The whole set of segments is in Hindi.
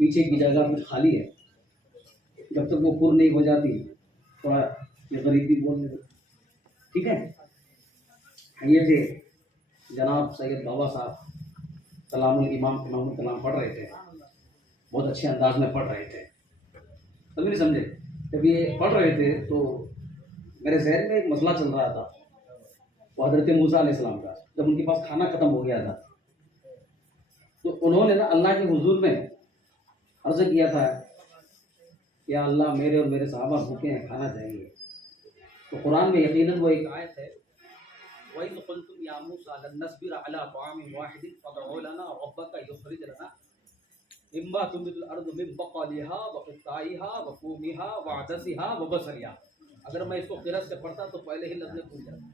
पीछे की जगह कुछ खाली है, जब तक वो पूर्ण नहीं हो जाती थोड़ा ये गरीबी बोलने दो, ठीक है। ये थे जनाब सैयद बाबा साहब, कलामुल इमाम कलाम पढ़ रहे थे, बहुत अच्छे अंदाज में पढ़ रहे थे, समझे समझे। जब ये पढ़ रहे थे तो मेरे जहन में एक मसला चल रहा था, वो हज़रत मूसा अलैहिस्सलाम का। जब उनके पास खाना ख़त्म हो गया था तो उन्होंने ना अल्लाह के हुजूर में अर्ज़ किया था, या अल्लाह मेरे और मेरे सहाबा भूखे हैं, खाना चाहिए। तो कुरान में यकीनन वो एक आयत है, वइज़ क़ुल्तुम या मूसा लन नस्बिर अला तआमिन वाहिदिन फदअ लना रब्बका युख़रिज लना मिम्मा तुंबितुल अर्दु मिन बक़लिहा व क़ित्ताइहा व फ़ूमिहा व अदसिहा व बसलिहा। अगर मैं इसको क़िरत से पढ़ता तो पहले ही लफ्ज़ भूल जाता।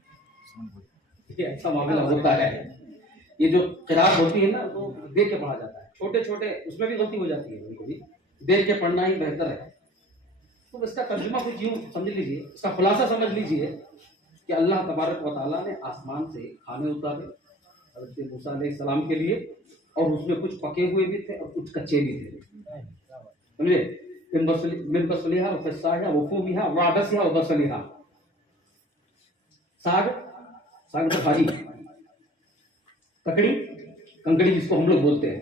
ये ऐसा मामला होता है, ये जो क़िरात होती है ना तो देख के पढ़ा जाता है, छोटे छोटे उसमें भी गलती हो जाती है, कभी देख के पढ़ना ही बेहतर है। तो इसका तर्जुमा कुछ यूँ समझ लीजिए, इसका खुलासा समझ लीजिए कि अल्लाह तबारक व तआला ने आसमान से खाने उतारे हज़रत मूसा अलैहिस्सलाम के लिए, और उसमें कुछ पके हुए भी थे और कुछ कच्चे भी थे, समझे। मिन बसलिहा व क़िस्साइहा व फ़ूमिहा व अदसिहा व बसलिहा। साग, साग तो भाजी, ककड़ी, कंकड़ी जिसको हम लोग बोलते हैं,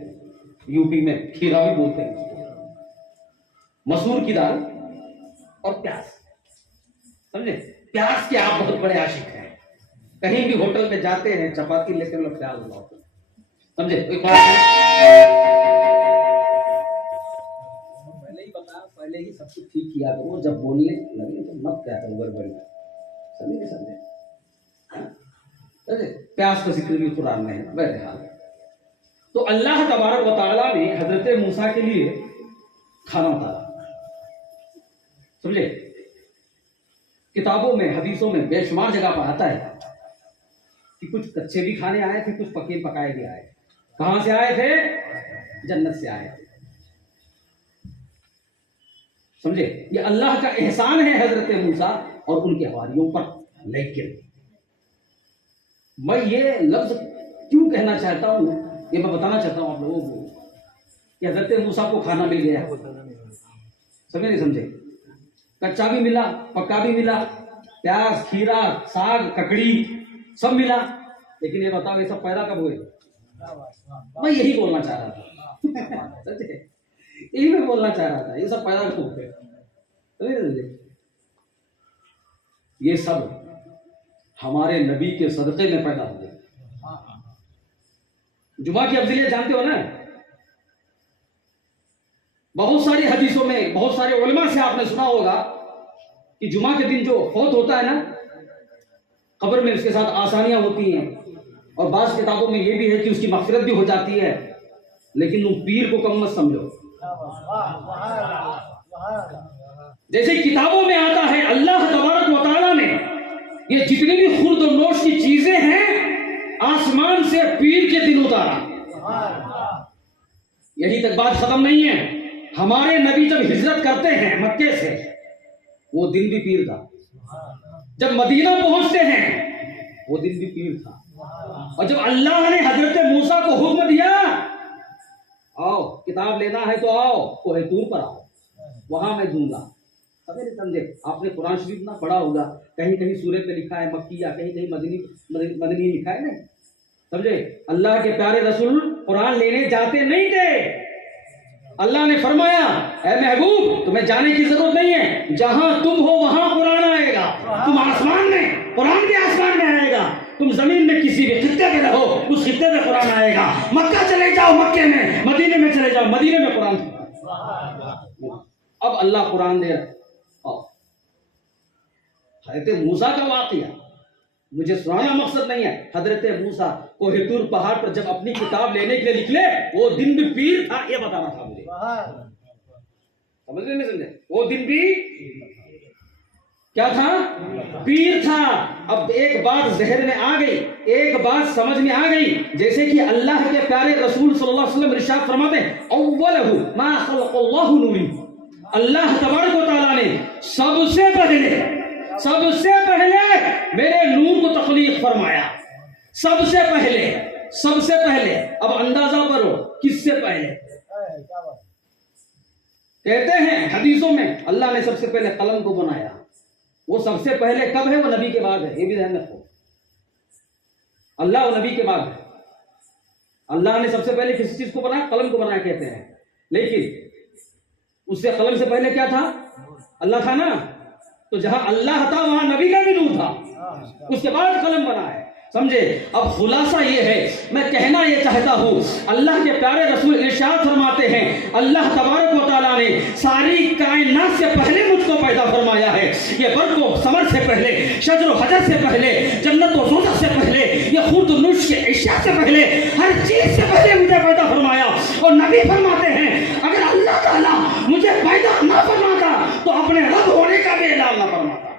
यूपी में खीरा भी बोलते हैं उसको, मसूर की दाल और प्याज, समझे। प्याज के आप बहुत बड़े आशिक हैं, कहीं भी होटल में जाते हैं चपाती लेकर लोग प्याज लाओ, समझे। पहले ही बता, पहले ही सब कुछ ठीक किया करो, जब बोलने लगे तो मत क्या करो गड़बड़ी, समझे समझे। प्याज का जिक्र भी कुरान में है। बहरहाल तो अल्लाह तबारक व तआला ने हजरत मूसा के लिए खाना उतारा, समझे। किताबों में हदीसों में बेशुमार जगह पर आता है कि कुछ कच्चे भी खाने आए थे, कुछ पके पकाए भी आए। कहां से आए थे? जन्नत से आए थे, समझे। ये अल्लाह का एहसान है हजरत मूसा और उनके हवारियों पर। लेकिन मैं ये लफ्ज क्यों कहना चाहता हूं, ये मैं बताना चाहता हूं आप लोगों को कि हजरत मूसा को खाना मिल गया, समझे नहीं समझे। कच्चा भी मिला, पक्का भी मिला, प्याज, खीरा, साग, ककड़ी सब मिला, लेकिन ये बताओ ये सब पैदा कब हुए? मैं यही बोलना चाह रहा था यही मैं बोलना चाह रहा था, ये सब पैदा कब हुए? ये सब हमारे नबी के सदक़े में पैदा हुए। जुमा की अफज़लियत जानते हो ना, बहुत सारी हदीसों में, बहुत सारे उलमा से आपने सुना होगा कि जुमा के दिन जो फौत होता है ना कब्र में, उसके साथ आसानियां होती हैं, और बाज़ किताबों में ये भी है कि उसकी मग़फ़िरत भी हो जाती है। लेकिन तुम पीर को कम मत समझो। जैसे किताबों में आता है अल्लाह तबारक व तआला ने ये जितनी भी खुर्द और नोश की चीजें हैं आसमान से पीर के दिन उतारा। यही तक बात खत्म नहीं है, हमारे नबी जब हिजरत करते हैं मक्के से, वो दिन भी पीर था। जब मदीना पहुंचते हैं वो दिन भी पीर था। और जब अल्लाह ने हजरत मूसा को हुक्म दिया, आओ किताब लेना है तो आओ, कोहे तूर पर आओ, वहां मैं दूंगा, समझे। आपने कुरान शरीफ ना पढ़ा होगा, कहीं कहीं सूरत पे लिखा है मक्की, या कहीं कहीं मदनी लिखा है, नहीं समझे। अल्लाह के प्यारे रसूल कुरान लेने जाते नहीं थे। अल्लाह ने फरमाया, ऐ महबूब तुम्हें जाने की जरूरत नहीं है, जहां तुम हो वहां कुरान आएगा। तुम आसमान में, कुरान के आसमान में आएगा, तुम जमीन में किसी भी खित्ते पे रहो, उस खित्ते में कुरान आएगा। मक्का चले जाओ मक्के में, मदीने में चले जाओ मदीने में कुरान। अब अल्लाह कुरान दे रहा। हजरत मूसा का वाकया मुझे सुनाना मकसद नहीं है। हजरत मूसा कोहे तूर पहाड़ पर जब अपनी किताब लेने के लिए निकले, वो दिन भी पीर था, ये बताना था मुझे, समझ नहीं समझे। वो दिन भी क्या था? पीर था। अब एक बात जहन में आ गई, एक बात समझ में आ गई, जैसे कि अल्लाह के प्यारे रसूल सल्लल्लाहु अलैहि वसल्लम इरशाद फरमाते हैं, अव्वलहु मा खलक़ल्लाहु नूरी, अल्लाह तबारक व तआला ने सबसे पहले सबसे पहले मेरे नूर को तख्लीक फरमाया, सबसे पहले। अब अंदाजा करो किससे पहले। कहते हैं हदीसों में अल्लाह ने सबसे पहले कलम को बनाया। वो सबसे पहले कब है? वो नबी के बाद है। ये भी ध्यान रखो, अल्लाह वो नबी के बाद है। अल्लाह ने सबसे पहले किसी चीज को बनाया? कलम को बनाया कहते हैं। लेकिन उससे कलम से पहले क्या था? अल्लाह था ना। तो जहां अल्लाह था वहां नबी का भी नूर था, उसके बाद कलम बना है। समझे? अब खुलासा ये है, मैं कहना ये चाहता हूँ, अल्लाह के प्यारे रसूल इरशाद फरमाते हैं, अल्लाह तबारक व तआला ने सारी कायनात से पहले मुझको पैदा फरमाया है। ये बर्क व समर से पहले, शजर व हजर से पहले, जन्नत व दोज़ख से पहले, ये खुर्द व नुश के इशा से पहले, हर चीज से पहले मुझे पैदा फरमाया। और नबी फरमाते हैं, अगर अल्लाह ताला मुझे पैदा ना फरमाता तो अपने रब होने का भी ऐलान ना फरमाता,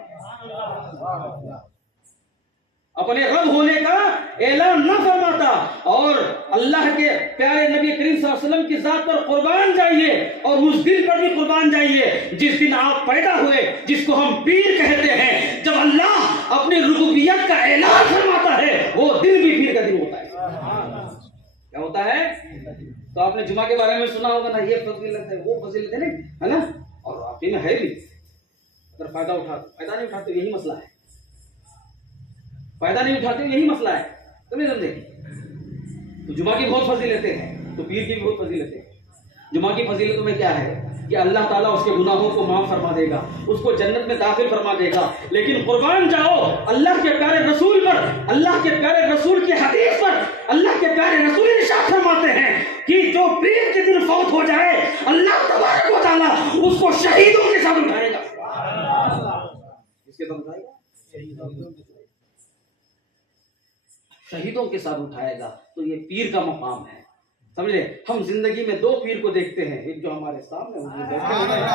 अपने रब होने का ऐलान न फरमाता। और अल्लाह के प्यारे नबी करीम सल्लल्लाहु अलैहि वसल्लम की जात पर कुर्बान जाइए और उस दिन पर भी कुर्बान जाइए जिस दिन आप पैदा हुए, जिसको हम पीर कहते हैं। जब अल्लाह अपनी रुबूबियत का ऐलान फरमाता है, वो दिन भी पीर का दिन होता है। क्या होता है? तो आपने जुमा के बारे में सुना होगा ना, ये फजीलत है, वो फजीलत है, नहीं है ना? और वाकई में है भी। अगर फायदा नहीं उठाते यही मसला है, फायदा नहीं उठाते यही मसला है। समझे? तो जुमा की बहुत फजीलतें हैं, तो पीर की भी बहुत फजीलतें हैं। जुमा की फजीलतों में क्या है कि अल्लाह ताला उसके गुनाहों को माफ फरमा देगा, उसको जन्नत में दाखिल फरमा देगा। लेकिन कुर्बान जाओ अल्लाह के प्यारे रसूल पर, अल्लाह के प्यारे रसूल की हदीस पर। अल्लाह के प्यारे रसूल इरशाद फरमाते हैं कि जो पीर के दिन फौत हो जाए, अल्लाह तबारक व तआला उसको शहीदों के साथ उठाएगा। किसके साथ उठाएगा? शहीदों के साथ उठाएगा। तो ये पीर का मकाम है। समझे? हम जिंदगी में दो पीर को देखते हैं, एक जो हमारे सामने